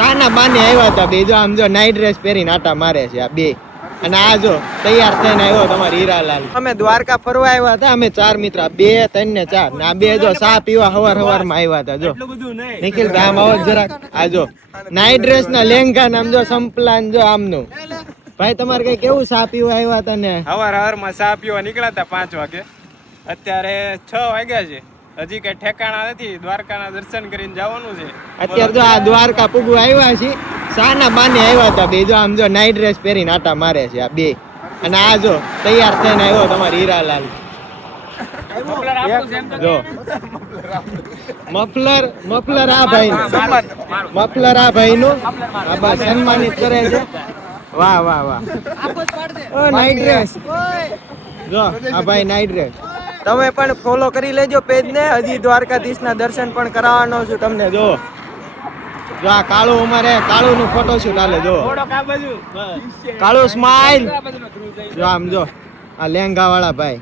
સાના બાને આવ્યા હતા બે. જો આમ જો નાઈટ ડ્રેસ પહેરીને આટા મારે છે આ બે. અને આ જો તૈયાર થઈને આવ્યો તમારો હીરાલાલ. અમે દ્વારકા ફરવા આવ્યા હતા. અમે 4 મિત્ર, 2, 3 ને 4. ને આ બે જો ચા પીવા સવારમાં આવ્યા હતા. જો નિખિલ આમ આવો જરાક. આ જો નાઈટ ડ્રેસ ના લેંઘા આમ જો સંપલાન જો આમનું. ભાઈ તમારે કઈ કેવું ચા પીવા આવ્યા હતા ને? હવારમાં ચા પીવા નીકળ્યા હતા 5 વાગે. અત્યારે 6 વાગ્યા છે. હજી કઈ ઠેકાણા નથી. દ્વારકાના દર્શન કરીને જવાનું છે. અત્યારે જો આ દ્વારકા પૂગવા આવ્યા છે. સાના બાને આવ્યા હતા બે. જો આમ જો નાઈટ ડ્રેસ પહેરીને આટા મારે છે આ બે. અને આ જો તૈયાર થઈને આવ્યો તમારો હીરાલાલ. જો મફલર આ ભાઈ, મફલર આ ભાઈ નું આ બસ સન્માનિત કરે છે. વાહ વાહ વાહ. ઓ નાઈટ ડ્રેસ. જો આ ભાઈ નાઈટ ડ્રેસ. તમે પણ ફોલો કરી લેજો પેજ ને. હજી દ્વારકાધીશ ના દર્શન પણ કરાવવાનો છું તમને. જો જો આ કાળુ, અમારે કાળુ નું ફોટોશૂટ હાલે. જો કાળુ સ્માઈલ. જો આમ જો આ લેંઘા વાળા ભાઈ.